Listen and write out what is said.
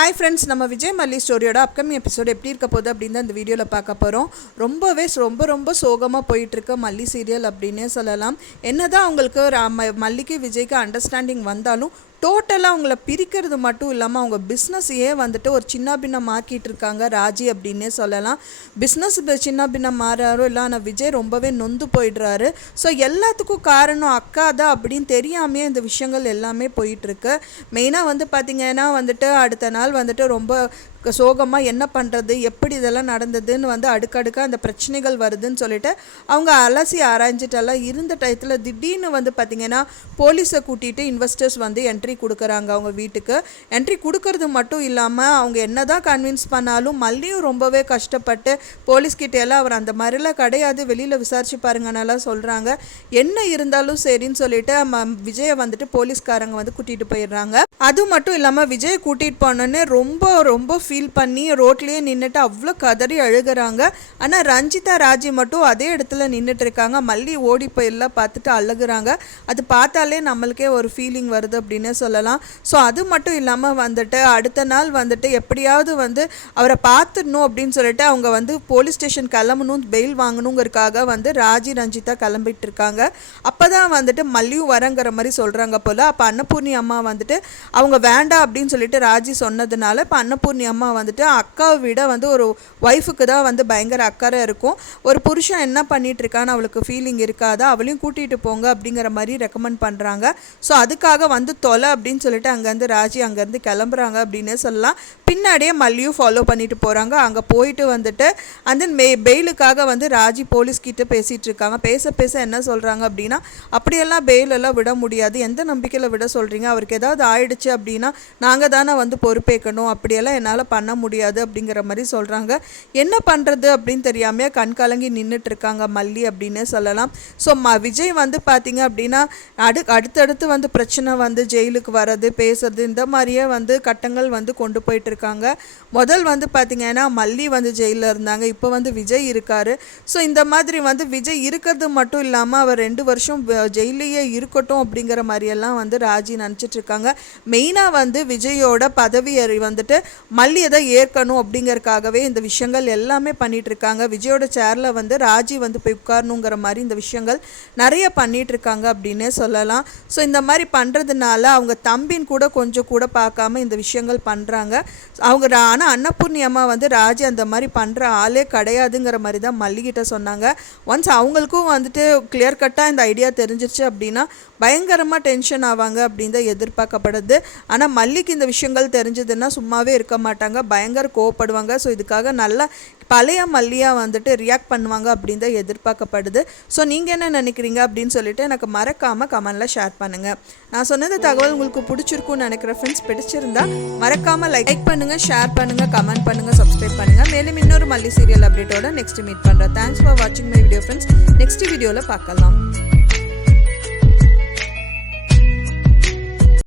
Hi friends, நம்ம விஜய் மல்லி ஸ்டோரியோட upcoming episode எப்படி இருக்க போகுது அப்படின்னு தான் இந்த வீடியோவில் பார்க்க போகிறோம். ரொம்ப சோகமாக போயிட்டுருக்க மல்லி சீரியல் அப்படின்னே சொல்லலாம். என்னதான் அவங்களுக்கு மல்லிக்கு விஜய்க்கு அண்டர்ஸ்டாண்டிங் வந்தாலும் டோட்டலாக அவங்கள பிரிக்கிறது மட்டும் இல்லாமல் அவங்க பிஸ்னஸையே வந்துட்டு ஒரு சின்ன பின்னம் மாற்றிட்டு இருக்காங்க ராஜி அப்படின்னே சொல்லலாம். பிஸ்னஸ் சின்ன பின்னம் மாறாரோ இல்லை, ஆனால் விஜய் ரொம்பவே நொந்து போயிடுறாரு. ஸோ எல்லாத்துக்கும் காரணம் அக்கா தான் அப்படின்னு தெரியாமையே இந்த விஷயங்கள் எல்லாமே போயிட்டுருக்கு. மெயினாக வந்து பார்த்திங்கன்னா வந்துட்டு அடுத்த நாள் வந்துட்டு ரொம்ப சோகமாக என்ன பண்ணுறது, எப்படி இதெல்லாம் நடந்ததுன்னு வந்து அடுக்கடுக்காக அந்த பிரச்சனைகள் வருதுன்னு சொல்லிட்டு அவங்க அலசி ஆராய்ஞ்சிட்டெல்லாம் இருந்த டயத்தில் திடீர்னு வந்து பார்த்திங்கன்னா போலீஸை கூட்டிகிட்டு இன்வெஸ்டர்ஸ் வந்து என்ட்ரி கொடுக்குறாங்க அவங்க வீட்டுக்கு. என்ட்ரி கொடுக்கறது மட்டும் இல்லாமல் அவங்க என்ன தான் கன்வின்ஸ் பண்ணாலும் மல்லியும் ரொம்பவே கஷ்டப்பட்டு போலீஸ்கிட்ட எல்லாம் அவர் அந்த மாதிரிலாம் கிடையாது, வெளியில் விசாரிச்சு பாருங்கன்னெல்லாம் சொல்கிறாங்க. என்ன இருந்தாலும் சரின்னு சொல்லிட்டு விஜயை வந்துட்டு போலீஸ்காரங்க வந்து கூட்டிகிட்டு போயிடுறாங்க. அது மட்டும் இல்லாமல் விஜயை கூட்டிகிட்டு போனோன்னே ரொம்ப ஃபீல் பண்ணி ரோட்லேயே நின்றுட்டு அவ்வளோ கதறி அழுகிறாங்க. ஆனால் ரஞ்சிதா ராஜி மட்டும் அதே இடத்துல நின்றுட்டு இருக்காங்க. மல்லி ஓடி போயெல்லாம் பார்த்துட்டு அழுகுறாங்க. அது பார்த்தாலே நம்மளுக்கே ஒரு ஃபீலிங் வருது அப்படின்னே சொல்லலாம். ஸோ அது மட்டும் இல்லாமல் வந்துட்டு அடுத்த நாள் வந்துட்டு எப்படியாவது வந்து அவரை பார்த்துடணும் அப்படின்னு சொல்லிட்டு அவங்க வந்து போலீஸ் ஸ்டேஷன் கிளம்பணும், பெயில் வாங்கணுங்கிறதுக்காக வந்து ராஜி ரஞ்சிதா கிளம்பிட்டு இருக்காங்க. அப்போ தான் வந்துட்டு மல்லியும் வரங்கிற மாதிரி சொல்கிறாங்க போல். அப்போ அன்னபூர்ணி அம்மா வந்துட்டு அவங்க வேண்டாம் அப்படின்னு சொல்லிட்டு ராஜி சொன்னதுனால இப்போ அன்னபூர்ணி அம்மா வந்துட்டு அக்காவை விட வந்து ஒரு ஒய்ஃபுக்கு தான் வந்து பயங்கர அக்கறை இருக்கும். ஒரு புருஷன் என்ன பண்ணிட்டு இருக்கான்னு அவளுக்கு ஃபீலிங் இருக்காதா, அவளையும் கூட்டிகிட்டு போங்க அப்படிங்கிற மாதிரி ரெக்கமெண்ட் பண்ணுறாங்க. ஸோ அதுக்காக வந்து தொலை அப்படின்னு சொல்லிட்டு அங்கேருந்து ராஜி அங்கேருந்து கிளம்புறாங்க அப்படின்னே சொல்லலாம். பின்னாடியே மல்லியும் ஃபாலோ பண்ணிட்டு போகிறாங்க. அங்கே போயிட்டு வந்துட்டு அந்த பெயிலுக்காக வந்து ராஜி போலீஸ்கிட்ட பேசிகிட்டு இருக்காங்க. பேச என்ன சொல்கிறாங்க அப்படின்னா, அப்படியெல்லாம் பெயிலெல்லாம் விட முடியாது, எந்த நம்பிக்கையில் விட சொல்கிறீங்க, அவருக்கு ஏதாவது ஆயிடுச்சு அப்படின்னா நாங்கள் தானே வந்து பொறுப்பேற்கணும், அப்படியெல்லாம் என்னால் பண்ண முடியாது அப்படிங்கிற மாதிரி சொல்கிறாங்க. என்ன பண்ணுறது அப்படின்னு தெரியாமல் கண்கலங்கி நின்றுட்டு இருக்காங்க மல்லி அப்படின்னே சொல்லலாம். ஸோ விஜய் வந்து பார்த்திங்க அப்படின்னா அடுத்தடுத்து வந்து பிரச்சனை வந்து ஜெயிலுக்கு வர்றது பேசுறது இந்த மாதிரியே வந்து கட்டங்கள் வந்து கொண்டு போயிட்டு இருக்காங்க. முதல் வந்து பார்த்திங்கன்னா மல்லி வந்து ஜெயிலில் இருந்தாங்க, இப்போ வந்து விஜய் இருக்கார். ஸோ இந்த மாதிரி வந்து விஜய் இருக்கிறது மட்டும் இல்லாமல் அவர் 2 வருஷம் ஜெயிலையே இருக்கட்டும் அப்படிங்கிற மாதிரியெல்லாம் வந்து ராஜி நினச்சிட்ருக்காங்க. மெயினாக வந்து விஜயோட பதவி வந்துட்டு மல்லியை தான் ஏற்கணும் அப்படிங்கறதுக்காகவே இந்த விஷயங்கள் எல்லாமே பண்ணிட்டு இருக்காங்க. விஜயோட சேர்ல வந்து ராஜி வந்து போய் உட்காரணுங்கிற மாதிரி இந்த விஷயங்கள் நிறைய பண்ணிட்டு இருக்காங்க அப்படின்னே சொல்லலாம். ஸோ இந்த மாதிரி பண்ணுறதுனால அவங்க தம்பின் கூட கொஞ்சம் கூட பார்க்காம இந்த விஷயங்கள் பண்ணுறாங்க அவங்க. ஆனால் அன்னபூர்ணி அம்மா வந்து ராஜி அந்த மாதிரி பண்ணுற ஆளே கிடையாதுங்கிற மாதிரி தான் மல்லிகிட்ட சொன்னாங்க. ஒன்ஸ் அவங்களுக்கும் வந்துட்டு கிளியர் கட்டாக இந்த ஐடியா தெரிஞ்சிருச்சு அப்படின்னா பயங்கரமாக டென்ஷன் ஆவாங்க அப்படின்னு தான் எதிர்பார்க்கப்படுது. ஆனால் மல்லிக்கு இந்த விஷயங்கள் தெரிஞ்சதுன்னா சும்மாவே இருக்க மாட்டாங்க, பயங்கர கோவப்படுவாங்க. ஸோ இதுக்காக நல்லா பழைய மல்லியாக வந்துட்டு ரியாக்ட் பண்ணுவாங்க அப்படின்னு தான் எதிர்பார்க்கப்படுது. ஸோ நீங்கள் என்ன நினைக்கிறீங்க அப்படின்னு சொல்லிட்டு எனக்கு மறக்காமல் கமெண்டில் ஷேர் பண்ணுங்கள். நான் சொன்னது தகவல் உங்களுக்கு பிடிச்சிருக்குன்னு நினைக்கிற ஃப்ரெண்ட்ஸ், பிடிச்சிருந்தா மறக்காமல் லைக் பண்ணுங்கள், ஷேர் பண்ணுங்கள், கமெண்ட் பண்ணுங்கள், சப்ஸ்கிரைப் பண்ணுங்கள். மேலும் இன்னொரு மல்லி சீரியல் அப்டேட்டோட நெக்ஸ்ட் மீட் பண்ணுறேன். தேங்க்ஸ் ஃபார் வாட்சிங் மை வீடியோ ஃப்ரெண்ட்ஸ். நெக்ஸ்ட் வீடியோவில் பார்க்கலாம்.